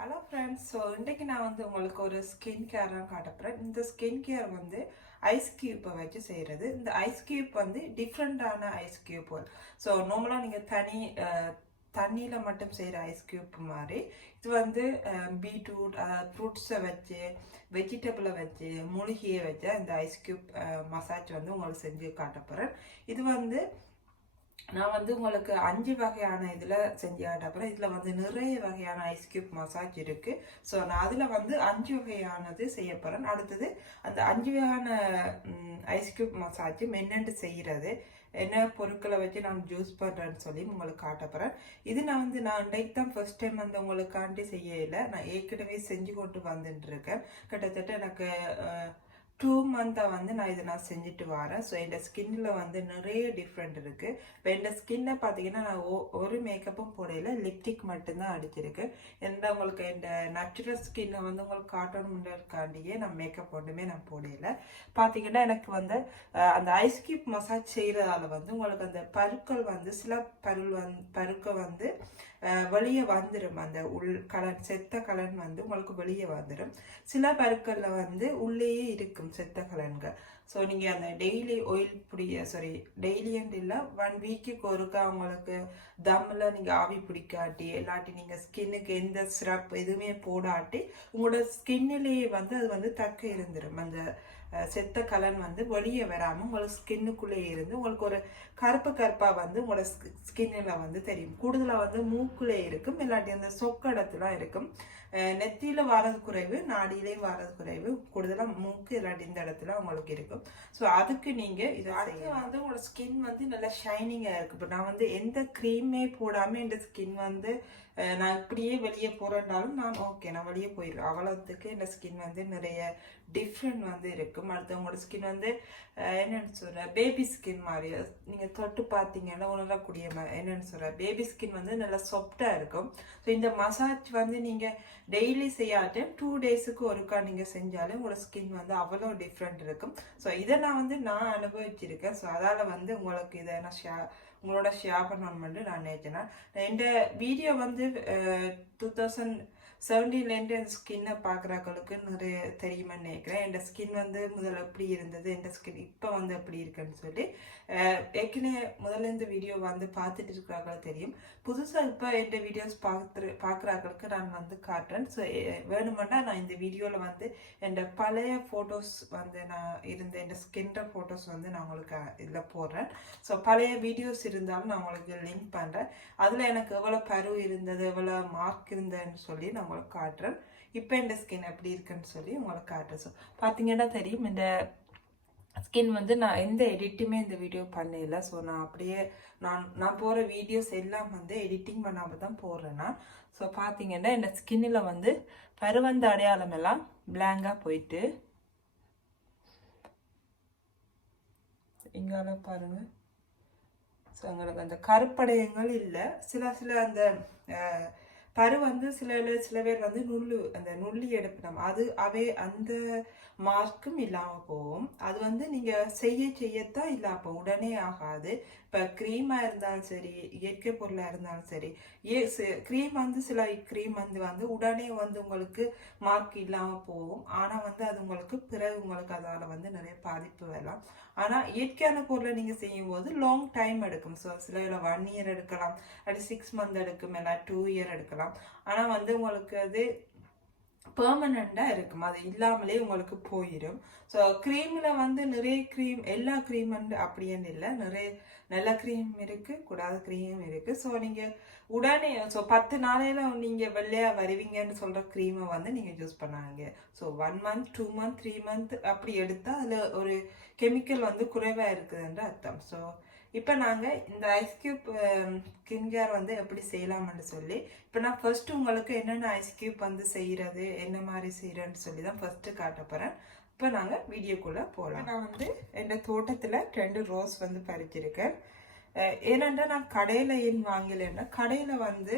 Hello friends. So இன்றைக்கு நான் உங்களுக்கு ஒரு ஸ்கின் கேர் தான் காட்டப்போகிறேன். இந்த ஸ்கின் கேர் ஐஸ் கியூப்பை வச்சு செய்கிறது. இந்த ஐஸ் கியூப் டிஃப்ரெண்ட்டான ஐஸ் கியூப். ஸோ நார்மலாக நீங்கள் தண்ணியில் மட்டும் செய்கிற ஐஸ் கியூப் மாதிரி இது பீட்ரூட் ஃப்ரூட்ஸை வச்சு வெஜிடபிளை வச்சு மூலிகையை வச்சு இந்த ஐஸ் கியூப் மசாஜ் உங்களுக்கு செஞ்சு காட்டப்போகிறேன். இது நான் உங்களுக்கு 5 வகையான இதில் செஞ்சு காட்டப்போகிறேன். இதில் நிறைய வகையான ஐஸ் கியூப் மசாஜ் இருக்குது. ஸோ நான் அதில் 5 வகையானது செய்ய போகிறேன். அடுத்தது அந்த 5 வகையான ஐஸ் கியூப் மசாஜ் என்னென்று செய்கிறது, என்ன பொருட்களை வச்சு நான் ஜூஸ் பண்ணுறேன்னு சொல்லி உங்களுக்கு காட்டப்போகிறேன். இது நான் இன்றைக்கு தான் ஃபர்ஸ்ட் டைம் உங்களுக்காண்டி செய்யலை. நான் ஏற்கனவே செஞ்சு கொண்டு வந்துட்டுருக்கேன். கிட்டத்தட்ட எனக்கு 2 மந்தாக நான் செஞ்சுட்டு வரேன். ஸோ என் ஸ்கின்னில் நிறைய டிஃப்ரெண்ட் இருக்குது. இப்போ என் ஸ்கின்னை பார்த்தீங்கன்னா நான் ஒரு மேக்கப்பும் போடையில, லிப்டிக் மட்டும்தான் அடிச்சிருக்கு. உங்களுக்கு என் நேச்சுரல் ஸ்கின்னை உங்களுக்கு காட்டணுன்றதுக்காண்டியே நான் மேக்கப் ஒன்றுமே நான் போடையில. பார்த்தீங்கன்னா எனக்கு அந்த ஐஸ் கியூப் மசாஜ் செய்கிறதால உங்களுக்கு அந்த பருக்கள் சில பருக்கள் வெளியே வந்துடும். அந்த கலன் செத்த கலன் உங்களுக்கு வெளியே வந்துடும். சில பருக்களில் உள்ளேயே இருக்கும் செத்த கலன்கள். ஸோ நீங்கள் அந்த டெய்லி ஆயில் டெய்லியன்ட் இல்லை, 1 வீக்குக்கு ஒருக்கா உங்களுக்கு தம்மில் நீங்கள் ஆவி பிடிக்காட்டி இல்லாட்டி நீங்கள் ஸ்கின்னுக்கு எந்த சிரப் எதுவுமே போடாட்டி உங்களோட ஸ்கின்னிலேயே அது தக்க இருந்துடும். அந்த செத்த கலன் வெளியே வராமல் உங்களுக்கு ஸ்கின்னுக்குள்ளே இருந்து உங்களுக்கு ஒரு கருப்பாக உங்களோட ஸ்கின்னில் தெரியும். கூடுதலாக மூக்குள்ளே இருக்கும், இல்லாட்டி அந்த சொக்கடத்துலாம் இருக்கும். நெத்தியில் வாரது குறைவு, நாடியிலே வாரது குறைவு, கூடுதலாக மூக்கு இல்லாட்டி இந்த இடத்துல உங்களுக்கு இருக்கும். ஸோ அதுக்கு நீங்கள் இது உங்களோட ஸ்கின் நல்லா ஷைனிங்காக இருக்குது. இப்போ நான் எந்த க்ரீமே போடாமல் இந்த ஸ்கின் நான் இப்படியே வெளியே போகிறேன்னாலும் நான் வெளியே போயிடுவேன். அவ்வளோத்துக்கு இந்த ஸ்கின் நிறைய டிஃப்ரெண்ட் இருக்கும். அடுத்தவங்களோட ஸ்கின் என்னென்னு சொல்கிறேன், பேபி ஸ்கின் மாதிரி நீங்கள் தொட்டு பார்த்தீங்கன்னா உணரக்கூடிய என்னென்னு சொல்கிறேன், பேபி ஸ்கின் நல்லா சாஃப்டாக இருக்கும். ஸோ இந்த மசாஜ் நீங்கள் டெய்லி செய்யாட்டு 2 டேஸுக்கு ஒருக்கா நீங்கள் செஞ்சாலும் உங்களோட ஸ்கின் அவ்வளோ டிஃப்ரெண்ட் இருக்கும். ஸோ இதை நான் அனுபவிச்சிருக்கேன். ஸோ அதால் உங்களுக்கு இதை நான் உங்களோட ஷேர் பண்ணணும்னு நான் நினைச்சேன். இந்த வீடியோ 2017 அந்த ஸ்கின்னை பார்க்குறவங்களுக்கு நிறைய தெரியுமான்னு நினைக்கிறேன். என் ஸ்கின் முதல்ல எப்படி இருந்தது, என் ஸ்கின் இப்போ எப்படி இருக்குன்னு சொல்லி ஏற்கனவே முதல்ல இந்த வீடியோ பார்த்துட்டு இருக்கிறாங்களும் தெரியும். புதுசாக இப்போ என் வீடியோஸ் பார்க்குறாங்களுக்கு நான் காட்டுறேன். ஸோ வேணுமெண்டா நான் இந்த வீடியோவில் என் பழைய ஃபோட்டோஸ் நான் இருந்த என் ஸ்கின்ற ஃபோட்டோஸ் நான் உங்களுக்கு இதில் போடுறேன். ஸோ பழைய வீடியோஸ் இருந்தாலும் நான் உங்களுக்கு லிங்க் பண்ணுறேன். அதில் எனக்கு எவ்வளோ பரு இருந்தது, எவ்வளோ மார்க் இருந்ததுன்னு சொல்லி நான் உங்களுக்கு காட்டுறேன். இப்போ இந்த ஸ்கின் எப்படி இருக்குன்னு சொல்லி உங்களுக்கு காட்டுறேன். ஸோ பார்த்தீங்கன்னா தெரியும், இந்த ஸ்கின் நான் எந்த எடிட்டுமே இந்த வீடியோ பண்ணல. ஸோ நான் அப்படியே நான் போகிற வீடியோஸ் எல்லாம் எடிட்டிங் பண்ணாமல் தான் போடுறேன் நான். ஸோ பார்த்தீங்கன்னா இந்த ஸ்கின்னில் பருவந்த அடையாளம் எல்லாம் பிளாங்காக போயிட்டு இங்கால பாருங்க. ஸோ எங்களுக்கு அந்த கருப்படையங்கள் இல்லை. சில அந்த பரு சில பேர் அந்த நுள்ளி எடுப்பினம் அந்த மார்க்கும் இல்லாமல் போகும். அது நீங்கள் செய்யத்தான் இல்லை, அப்போ உடனே ஆகாது. இப்போ க்ரீமாக இருந்தாலும் சரி, இயற்கை பொருளாக இருந்தாலும் சரி, க்ரீம் சில க்ரீம் உடனே உங்களுக்கு மார்க் இல்லாமல் போகும். ஆனால் அது உங்களுக்கு பிறகு உங்களுக்கு அதால் நிறைய பாதிப்பு வரலாம். ஆனால் இயற்கையான பொருளை நீங்கள் செய்யும்போது லாங் டைம் எடுக்கும். ஸோ சில 1 இயர் எடுக்கலாம், அப்படி 6 மந்த் எடுக்கும், இல்லை 2 இயர் எடுக்கலாம். ஆனால் உங்களுக்கு அது பெர்மனண்டாக இருக்கும், அது இல்லாமலே உங்களுக்கு போயிடும். ஸோ க்ரீமில் நிறைய க்ரீம், எல்லா க்ரீம் அப்படின்னு இல்லை, நிறைய நல்ல க்ரீம் இருக்குது, கூடாத க்ரீமும் இருக்குது. ஸோ நீங்கள் உடனே 10 நாளையில் நீங்கள் வெள்ளையாக வருவீங்கன்னு சொல்கிற க்ரீமை நீங்கள் யூஸ் பண்ணாங்க. ஸோ 1 மந்த் 2 மந்த் 3 மந்த் அப்படி எடுத்தால் அதில் ஒரு கெமிக்கல் குறைவாக இருக்குதுன்ற அர்த்தம். ஸோ இப்போ நாங்கள் இந்த ஐஸ் கியூப் ஸ்கின் கேர் எப்படி செய்யலாம்னு சொல்லி இப்போ நான் ஃபர்ஸ்ட் உங்களுக்கு என்னென்ன ஐஸ் கியூப் செய்கிறது, என்ன மாதிரி செய்கிறேன்னு சொல்லி தான் ஃபர்ஸ்ட்டு காட்ட போகிறேன். இப்போ நாங்கள் வீடியோக்குள்ளே போகலாம். நான் என் தோட்டத்தில் 2 ரோஸ் பறிச்சிருக்கேன். ஏனென்றா நான் கடையில் ஏன் வாங்கலைன்னா கடையில் வந்து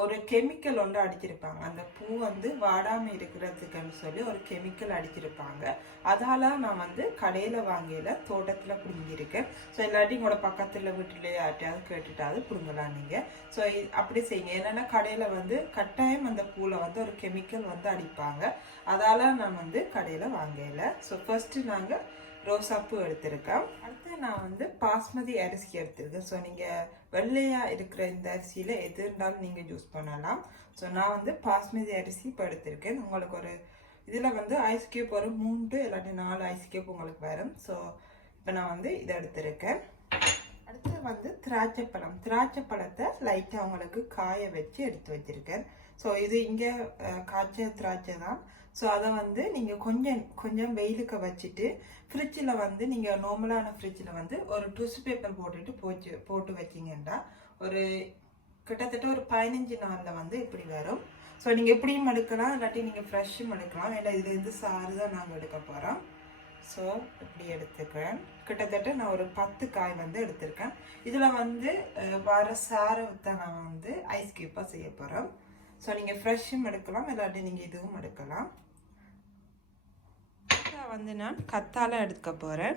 ஒரு கெமிக்கல் ஒன்று அடிச்சிருப்பாங்க. அந்த பூ வந்து வாடாமல் இருக்கிறதுக்குன்னு சொல்லி ஒரு கெமிக்கல் அடிச்சிருப்பாங்க. அதால நான் வந்து கடையில் வாங்கல, தோட்டத்தில் பிடுங்கியிருக்கேன். ஸோ இல்லாட்டி உங்களோட பக்கத்தில் வீட்டிலே யார்ட்டையாவது கேட்டுட்டாவது பிடுங்கலாம் நீங்கள். ஸோ அப்படி செய்யுங்க. ஏன்னா கடையில் வந்து கட்டாயம் அந்த பூவில் வந்து ஒரு கெமிக்கல் வந்து அடிப்பாங்க. அதால நான் வந்து கடையில் வாங்கலை. ஸோ ஃபர்ஸ்ட்டு நாங்கள் ரோசாப்பூ எடுத்திருக்கேன். அடுத்து நான் வந்து பாஸ்மதி அரிசி எடுத்திருக்கேன். ஸோ நீங்கள் வெள்ளையாக இருக்கிற இந்த அரிசியில் எது இருந்தாலும் நீங்கள் யூஸ் பண்ணலாம். ஸோ நான் வந்து பாஸ்மதி அரிசி இப்போ எடுத்திருக்கேன். உங்களுக்கு ஒரு இதில் வந்து ஐஸ் கியூப் ஒரு 3 இல்லாட்டி 4 ஐஸ் கியூப் உங்களுக்கு வரும். ஸோ இப்போ நான் வந்து இதை எடுத்திருக்கேன். அடுத்து வந்து திராட்சை பழத்தை லைட்டாக உங்களுக்கு காய வச்சு எடுத்து வச்சுருக்கேன். ஸோ இது இங்கே காய்ச்ச திராட்சை தான். ஸோ அதை வந்து நீங்கள் கொஞ்சம் வெயிலுக்கு வச்சுட்டு ஃப்ரிட்ஜில் வந்து நீங்கள் நார்மலான ஃப்ரிட்ஜில் வந்து ஒரு டிஷ்யூ பேப்பர் போட்டு வச்சிங்கன்னா ஒரு கிட்டத்தட்ட ஒரு 15 நாளில் வந்து இப்படி வரும். ஸோ நீங்கள் எப்படியும் எடுக்கலாம், இல்லாட்டி நீங்கள் ஃப்ரெஷ்ஷும் எடுக்கலாம். ஏன்னா இதுலேருந்து சாறு தான் நாங்கள் எடுக்க போகிறோம். ஸோ இப்படி எடுத்துக்கிறேன். கிட்டத்தட்ட நான் ஒரு 10 காய் வந்து எடுத்திருக்கேன். இதில் வந்து வர சாரை தான் நான் வந்து ஐஸ் கியூப்பாக செய்ய போகிறோம். ஸோ நீங்கள் ஃப்ரெஷ்ஷும் எடுக்கலாம், இல்லாட்டி நீங்கள் இதுவும் எடுக்கலாம். வந்து நான் கத்தால எடுக்க போகிறேன்.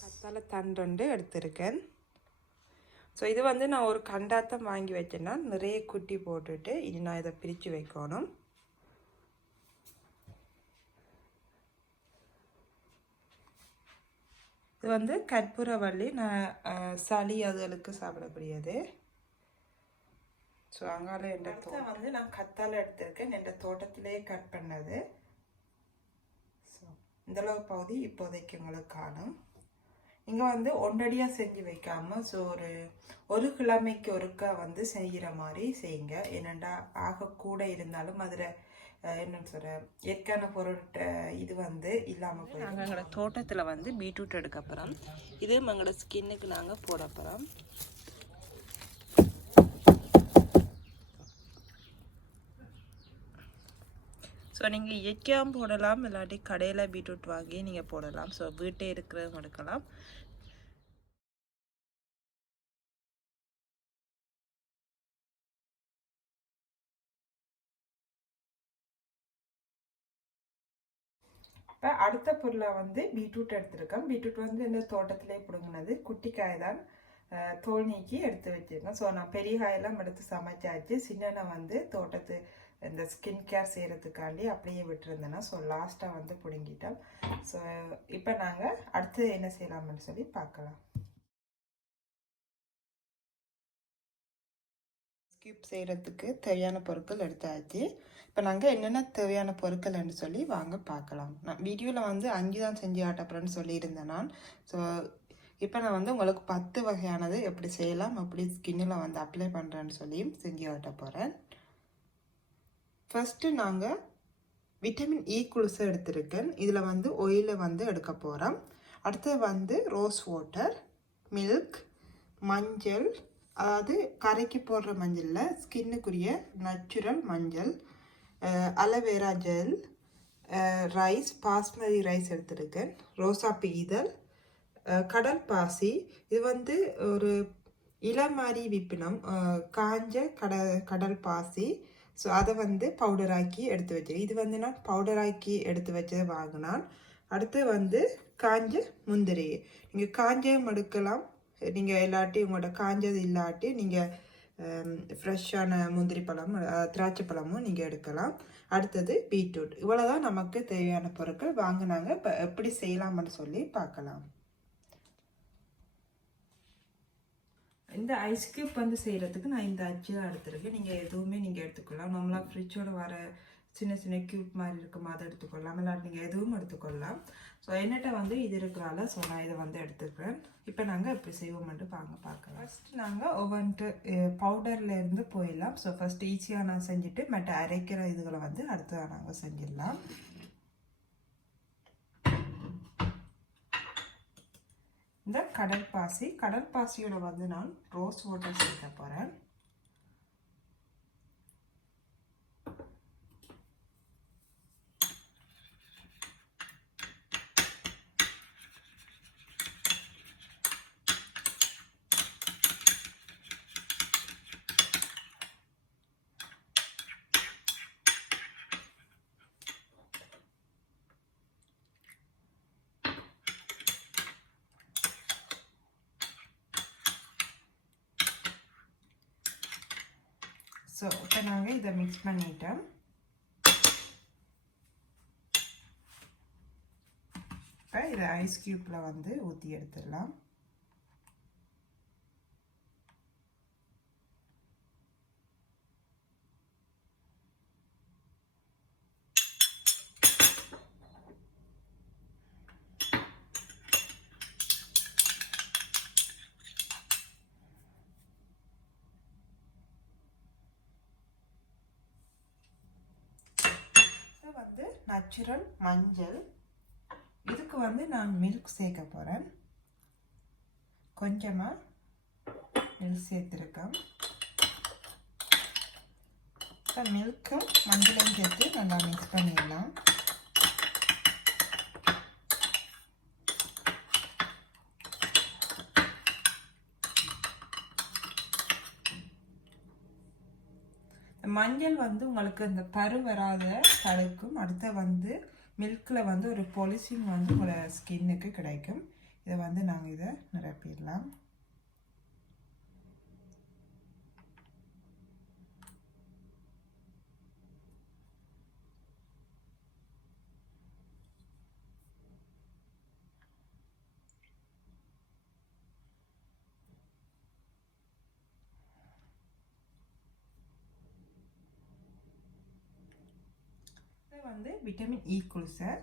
கத்தால தண்டு எடுத்திருக்கேன். ஸோ இது வந்து நான் ஒரு கண்டாத்தம் வாங்கி வச்சேன்னா நிறைய குட்டி போட்டுட்டு இனி நான் இதை பிரித்து வைக்கணும். இது வந்து கற்பூரவள்ளி. நான் சளி அதுகளுக்கு சாப்பிடக்கூடியது. ஸோ அங்கால என்ற வந்து நான் கத்தால எடுத்திருக்கேன். என்ற தோட்டத்திலேயே கட் பண்ணது. ஸோ இந்தளவு பகுதி இப்போதைக்கு உங்களுக்கு காணும். இங்கே வந்து ஒன்றடியாக செஞ்சு வைக்காமல் ஸோ ஒரு கிழமைக்கு ஒருக்கா வந்து செய்கிற மாதிரி செய்யுங்க. ஏனெண்டா ஆக கூட இருந்தாலும் அதில் என்னன்னு சொல்கிற இயற்கையான பொருட்கள் இது வந்து இல்லாமல் போய் நாங்கள் எங்களோட தோட்டத்தில் வந்து பீட்ரூட் எடுக்க போகிறோம். இது எங்களோட ஸ்கின்னுக்கு நாங்கள் போட போகிறோம். ஸோ நீங்கள் இயற்கையாகவும் போடலாம், இல்லாட்டி கடையில் பீட்ரூட் வாங்கி நீங்கள் போடலாம். ஸோ வீட்டே இருக்கிறவங்க எடுக்கலாம். இப்போ அடுத்த பொருளை வந்து பீட்ரூட் எடுத்துருக்கேன். பீட்ரூட் வந்து இந்த தோட்டத்திலே பிடுங்கினது குட்டி காய் தான், தோல் நீக்கி எடுத்து வச்சுருக்கேன். ஸோ நான் பெரிய காயெல்லாம் எடுத்து சமைச்சாச்சு. சின்ன வந்து தோட்டத்து இந்த ஸ்கின் கேர் செய்கிறதுக்காண்டி அப்படியே விட்டுருந்தேன்னா ஸோ லாஸ்ட்டாக வந்து பிடுங்கிட்டோம். ஸோ இப்போ நாங்கள் அடுத்து என்ன செய்யலாம்னு சொல்லி பார்க்கலாம். கியூப் செய்கிறதுக்கு தேவையான பொருட்கள் எடுத்தாச்சு. இப்போ நாங்கள் என்னென்ன தேவையான பொருட்கள்னு சொல்லி வாங்க பார்க்கலாம். நான் வீடியோவில் வந்து 5 தான் செஞ்சு காட்டப்போறேன்னு சொல்லியிருந்தேன் நான். ஸோ இப்போ நான் வந்து உங்களுக்கு 10 வகையானது எப்படி செய்யலாம், எப்படி ஸ்கின்னில் வந்து அப்ளை பண்ணுறேன்னு சொல்லியும் செஞ்சு காட்ட போகிறேன். ஃபஸ்ட்டு நாங்கள் விட்டமின் இ குளுசை எடுத்திருக்கேன். இதில் வந்து ஆயிலை வந்து எடுக்க போகிறோம். அடுத்தது வந்து ரோஸ் வாட்டர், மில்க், மஞ்சள், அதாவது கரைக்கு போடுற மஞ்சளில் ஸ்கின்னுக்குரிய நேச்சுரல் மஞ்சள், aloe vera gel, rice, basmati rice எடுத்திருக்கேன், ரோசாப்பூ இதழ், கடல் பாசி. இது வந்து ஒரு இளமாரி விப்பினம் காஞ்ச கடல் பாசி. ஸோ அதை வந்து பவுடராக்கி எடுத்து வச்சேன். இது வந்து நான் பவுடராக்கி எடுத்து வச்சதை வாங்கினான். அடுத்து வந்து காஞ்ச முந்திரி. நீங்கள் காஞ்சையும் எடுக்கலாம், நீங்கள் இல்லாட்டி உங்களோட காஞ்சது இல்லாட்டி நீங்கள் ஃப்ரெஷ்ஷான முந்திரி பழம் திராட்சை பழமும் நீங்கள் எடுக்கலாம். அடுத்தது பீட்ரூட். இவ்வளோதான் நமக்கு தேவையான பொருட்கள் வாங்கினாங்க. இப்போ எப்படி செய்யலாம்னு சொல்லி பார்க்கலாம். இந்த ஐஸ் கியூப் வந்து செய்கிறதுக்கு நான் இந்த அச்சு தான் எடுத்துருக்கேன். நீங்கள் எதுவுமே நீங்கள் எடுத்துக்கொள்ளலாம். நம்மளாம் ஃப்ரிட்ஜோடு வர சின்ன சின்ன கியூப் மாதிரி இருக்கும், அதை எடுத்துக்கொள்ளலாம். இல்லாட்டி நீங்கள் எதுவும் எடுத்துக்கொள்ளலாம். ஸோ என்னட்ட வந்து இது இருக்கிறால ஸோ நான் இதை வந்து எடுத்துக்கிறேன். இப்போ நாங்கள் எப்படி செய்வோம்ட்டு பார்க்கலாம். ஃபஸ்ட்டு நாங்கள் ஒவ்வொன்ட்டு பவுடர்லேருந்து போயிடலாம். ஸோ ஃபஸ்ட்டு ஈஸியாக நான் செஞ்சுட்டு மற்ற அரைக்கிற இதுகளை வந்து அடுத்ததாக நாங்கள் செஞ்சிடலாம். இந்த கடல் பாசியோட வந்து நான் ரோஸ் வாட்டர் சேர்க்க போகிறேன். ஸோ இப்போ நாங்கள் இதை மிக்ஸ் பண்ணிட்டோம். இப்போ இதை ஐஸ் க்யூப்பில் வந்து ஊற்றி எடுத்துடலாம். வந்து நேச்சுரல் மஞ்சள், இதுக்கு வந்து நான் மில்க் சேர்க்க போகிறேன். கொஞ்சமாக மில்க் சேர்த்துருக்கேன். இப்போ மில்க்கும் மஞ்சளையும் சேர்த்து நல்லா மிக்ஸ் பண்ணிடலாம். மஞ்சள் வந்து உங்களுக்கு இந்த பரு வராத தடுக்கும். அடுத்த வந்து மில்கில் வந்து ஒரு பாலிஷிங் வந்து உங்களோட ஸ்கின்னுக்கு கிடைக்கும். இதை வந்து நாங்கள் இதை நிரப்பிடலாம். வந்து விட்டமின் இ குளிசர்,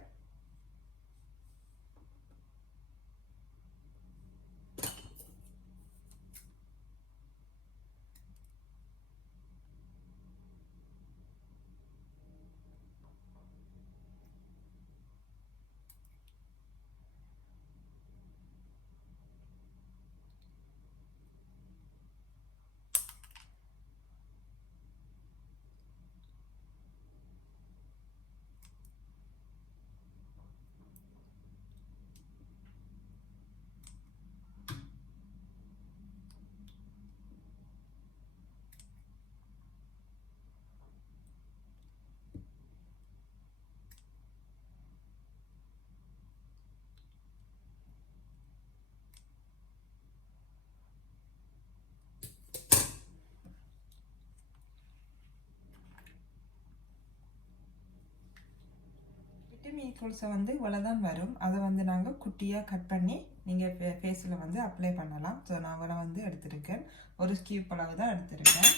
விட்டமின் இ குளிசை வந்து இவ்வளோதான் வரும். அதை வந்து நாங்கள் குட்டியாக கட் பண்ணி நீங்கள் ஃபேஸில் வந்து அப்ளை பண்ணலாம். ஸோ நான் இவ்வளோ வந்து எடுத்திருக்கேன். ஒரு ஸ்கியூப் அளவு தான் எடுத்திருக்கேன்.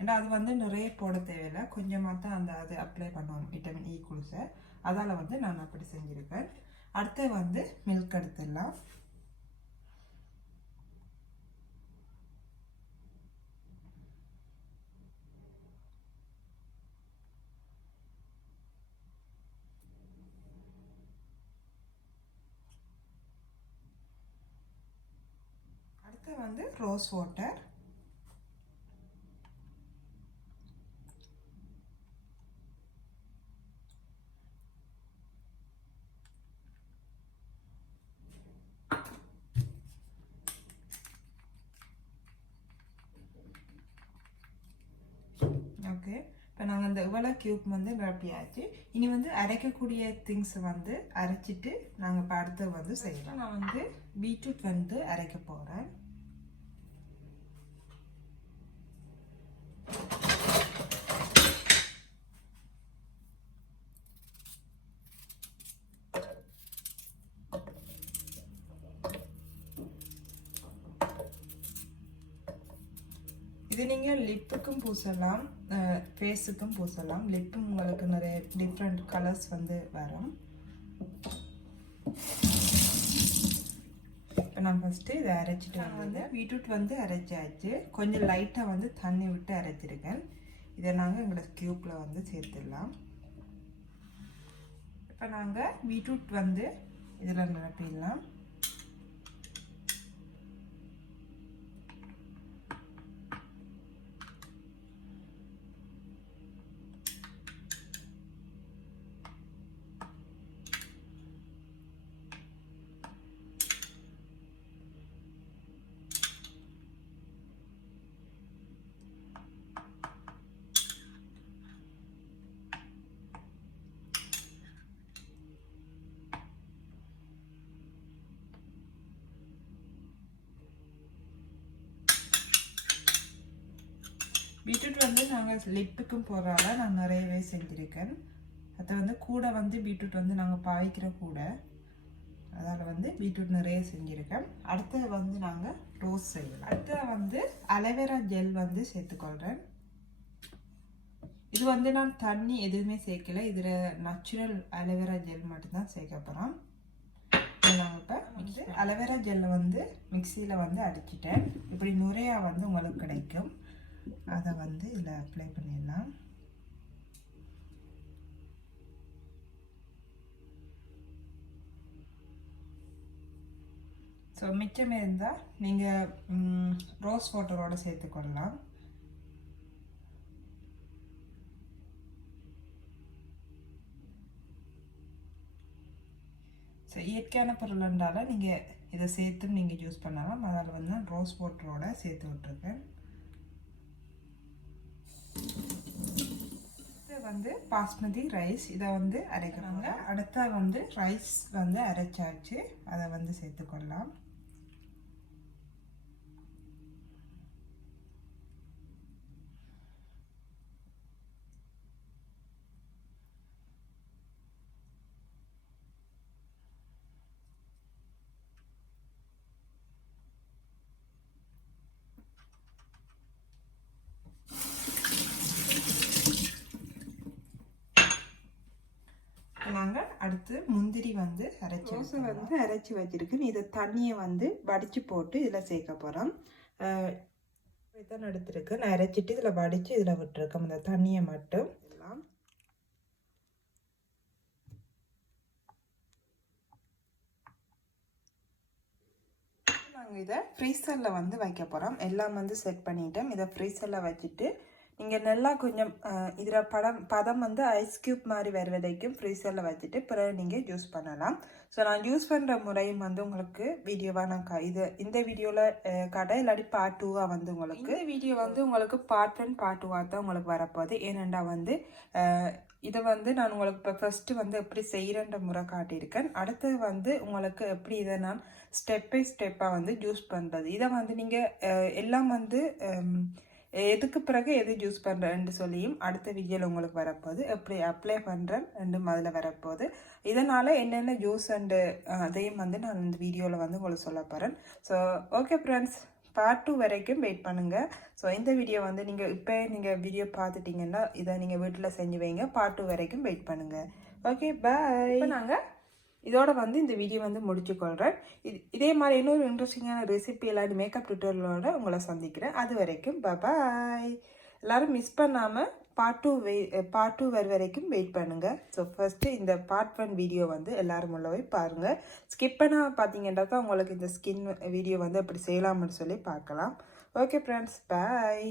ஏன்னா அது வந்து நிறைய போட தேவையில்லை, கொஞ்சமாக தான் அந்த அது அப்ளை பண்ணுவோம் விட்டமின் இ குளிசை. அதால் வந்து நான் அப்படி செஞ்சுருக்கேன். அடுத்து வந்து மில்க் எடுத்துடலாம். அடுத்து வந்து ரோஸ் வாட்டர், ஓகே. இப்போ நாங்கள் இந்த இவ்வளோ க்யூப் வந்து நிரப்பியாச்சு. இனி வந்து அரைக்கக்கூடிய திங்ஸ் வந்து அரைச்சிட்டு நாங்கள் இப்போ அடுத்து வந்து செய்யலாம். நான் வந்து பீட்ரூட் வந்து அரைக்க போகிறேன். இது நீங்கள் லிப்புக்கும் பூசலாம், ஃபேஸுக்கும் பூசலாம். லிப்பும் உங்களுக்கு நிறைய டிஃப்ரெண்ட் கலர்ஸ் வந்து வரும். இப்போ நான் ஃபஸ்ட்டு இதை அரைச்சிட்டு வந்து பீட்ரூட் வந்து அரைச்சாச்சு. கொஞ்சம் லைட்டாக வந்து தண்ணி விட்டு அரைச்சிருக்கேன். இதை நாங்கள் எங்களோட க்யூப்பில் வந்து சேர்த்துடலாம். இப்போ நாங்கள் பீட்ரூட் வந்து இதில் நிரப்பிடலாம். பீட்ரூட் வந்து நாங்கள் லிப்புக்கும் போடுறால நான் நிறையவே செஞ்சுருக்கேன். அதை வந்து கூட வந்து பீட்ரூட் வந்து நாங்கள் பாய்க்கிற கூட, அதால் வந்து பீட்ரூட் நிறைய செஞ்சுருக்கேன். அடுத்தது வந்து நாங்கள் ரோஸ் செய்யலாம். அடுத்தது வந்து அலோவேரா ஜெல் வந்து சேர்த்துக்கொள்கிறேன். இது வந்து நான் தண்ணி எதுவுமே சேர்க்கல, இதில் நேச்சுரல் அலோவேரா ஜெல் மட்டும்தான் சேர்க்க போகிறோம். நாங்கள் இப்போ அலோவேரா ஜெல்லை வந்து மிக்சியில் வந்து அடிச்சிட்டேன். இப்படி நுரையா வந்து உங்களுக்கு கிடைக்கும். அதை வந்து இதில் அப்ளை பண்ணிடலாம். ஸோ மிச்சமே இருந்தால் நீங்கள் ரோஸ் வாட்டரோடு சேர்த்துக்கொள்ளலாம். ஸோ இயற்கையான பொருள்ன்றால நீங்கள் இதை சேர்த்தும் நீங்கள் யூஸ் பண்ணலாம். அதில் வந்து ரோஸ் வாட்டரோட சேர்த்து விட்ருக்கேன். இது வந்து பாஸ்மதி ரைஸ், இதை வந்து அரைக்கிறாங்க. அடுத்த வந்து ரைஸ் வந்து அரைச்சாச்சு, அதை வந்து சேர்த்துக்கொள்ளலாம். நாங்கள் அடுத்து முந்திரி வந்து அரைச்சி வச்சிருக்கேன். இதை தண்ணியை வந்து வடித்து போட்டு இதில் சேர்க்க போகிறோம். இதான் எடுத்துருக்கு, நான் அரைச்சிட்டு இதில் வடித்து இதில் விட்டுருக்கேன். இந்த தண்ணியை மட்டும் எல்லாம் நாங்கள் இதை ஃப்ரீசரில் வந்து வைக்க போகிறோம். எல்லாம் வந்து செட் பண்ணிட்டோம். இதை ஃப்ரீசரில் வச்சுட்டு நீங்கள் நல்லா கொஞ்சம் இதில் பதம் வந்து ஐஸ் க்யூப் மாதிரி வருவதைக்கும் ஃப்ரீசரில் வச்சுட்டு பிறகு நீங்கள் யூஸ் பண்ணலாம். ஸோ நான் யூஸ் பண்ணுற முறையும் வந்து உங்களுக்கு வீடியோவாக நான் இந்த வீடியோவில் கடை இல்லாட்டி பார்ட் 2வாக வந்து உங்களுக்கு இந்த வீடியோ வந்து உங்களுக்கு பார்ட் 1 பார்ட் 2வாக தான் உங்களுக்கு வரப்போகுது. ஏனெண்டா வந்து இதை வந்து நான் உங்களுக்கு இப்போ ஃபஸ்ட்டு வந்து எப்படி செய்கிறன்ற முறை காட்டியிருக்கேன். அடுத்தது வந்து உங்களுக்கு எப்படி இதை நான் ஸ்டெப் பை ஸ்டெப்பாக வந்து யூஸ் பண்ணுறது. இதை வந்து நீங்கள் எல்லாம் வந்து எதுக்கு பிறகு எது யூஸ் பண்ணுறேன்னு சொல்லியும் அடுத்த வீடியோவில் உங்களுக்கு வரப்போகுது. எப்படி அப்ளை பண்ணுறேன் ரெண்டும் அதில் வரப்போகுது. இதனால் என்னென்ன யூஸ் அண்டு அதையும் வந்து நான் இந்த வீடியோவில் வந்து உங்களுக்கு சொல்ல போகிறேன். ஸோ ஓகே ஃப்ரெண்ட்ஸ், பார்ட் 2 வரைக்கும் வெயிட் பண்ணுங்கள். ஸோ இந்த வீடியோ வந்து நீங்கள் வீடியோ பார்த்துட்டிங்கன்னா இதை நீங்கள் வீட்டில் செஞ்சு வைங்க. பார்ட் 2 வரைக்கும் வெயிட் பண்ணுங்கள். ஓகே, பாய். இப்போ நாங்கள் இதோட வந்து இந்த வீடியோ வந்து முடிச்சுக்கொள்கிறேன். இதே மாதிரி இன்னொரு இன்ட்ரெஸ்டிங்கான ரெசிபி எல்லாரும் மேக்கப் டியூட்டோரியலோட உங்களை சந்திக்கிறேன். அது வரைக்கும் பாய். எல்லோரும் மிஸ் பண்ணாமல் பார்ட் 2 வர வரைக்கும் வெயிட் பண்ணுங்கள். ஸோ ஃபஸ்ட்டு இந்த பார்ட் 1 வீடியோ வந்து எல்லோரும் உள்ளவே பாருங்கள். ஸ்கிப் பண்ணால் பார்த்தீங்கன்னா தான் உங்களுக்கு இந்த ஸ்கின் வீடியோ வந்து எப்படி செய்யலாம்னு சொல்லி பார்க்கலாம். ஓகே ஃப்ரெண்ட்ஸ், பாய்.